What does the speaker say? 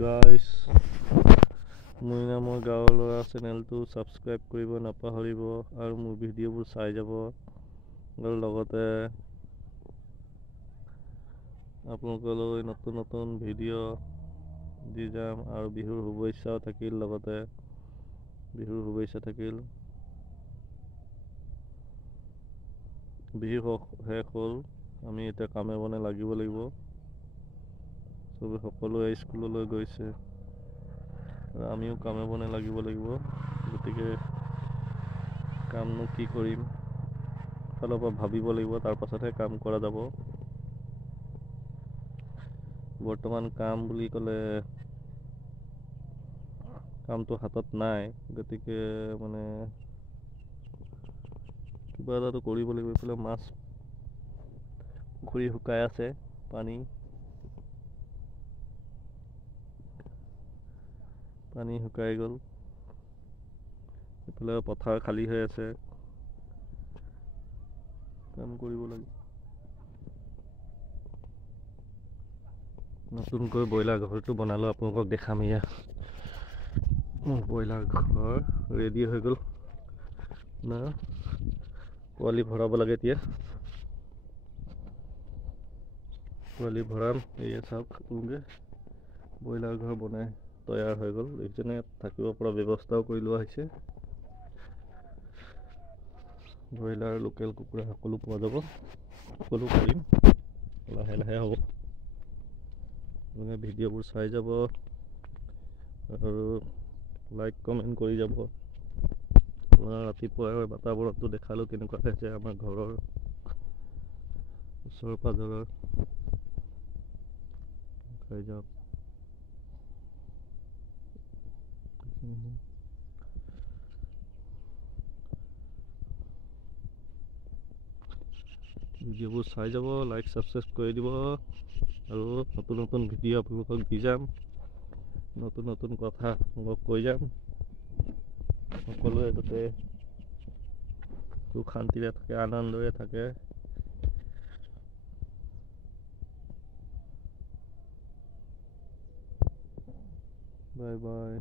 Guys, মোৰ নামৰ গাঁৱৰ ল'ৰা চেনেলটো ছাবস্ক্ৰাইব কৰিব নাপাহৰিব আৰু মোৰ ভিডিঅ'বোৰ চাই যাব আৰু লগতে আপোনালোকলৈ নতুন নতুন ভিডিঅ' দি যাম আৰু বিহুৰ শুভেচ্ছাও থাকিল। লগতে বিহুৰ শুভেচ্ছা থাকিল। বিহু শেষ হ'ল, আমি এতিয়া কামে বনে লাগিব লাগিব। সকলোৱে স্কুললৈ গৈছে আৰু আমিও কামে বনে লাগিব লাগিব। গতিকে কামনো কি কৰিম, ফালৰ পৰা ভাবিব লাগিব, তাৰ পাছতহে কাম কৰা যাব। বৰ্তমান কাম বুলি ক'লে কামটো হাতত নাই, গতিকে মানে কিবা এটাতো কৰিব লাগিব। এইফালে মাছ পুখুৰী শুকাই আছে, পানী শুকাই গ'ল। এইফালে পথাৰ খালী হৈ আছে, কাম কৰিব লাগে। নতুনকৈ ব্ৰইলাৰ ঘৰটো বনালোঁ, আপোনালোকক দেখাম। এয়া মোৰ ব্ৰইলাৰ ঘৰ ৰেডি হৈ গ'ল না, পোৱালি ভৰাব লাগে। এতিয়া পোৱালি ভৰাম। এয়া চাওক, আপোনালোকে ব্ৰইলাৰ ঘৰ বনাই তৈয়াৰ হৈ গ'ল। এইজনে থাকিব পৰা ব্যৱস্থাও কৰি লোৱা হৈছে। ব্ৰইলাৰ, লোকেল কুকুৰা সকলো পোৱা যাব, সকলো কৰিম, লাহে লাহে হ'ব। ভিডিঅ'বোৰ চাই যাব আৰু লাইক কমেণ্ট কৰি যাব। ৰাতিপুৱাৰ বাতাবৰণটো দেখালোঁ কেনেকুৱা হৈছে আমাৰ ঘৰৰ ওচৰ পাজৰৰ। খাই যাওক। ভিডিঅ'বোৰ চাই যাব, লাইক ছাবস্ক্ৰাইব কৰি দিব আৰু নতুন নতুন ভিডিঅ' আপোনালোকক দি যাম, নতুন নতুন কথা আপোনালোকক কৈ যাম। সকলোৱে যাতে সুখ শান্তিৰে থাকে, আনন্দৰে থাকে। Bye bye.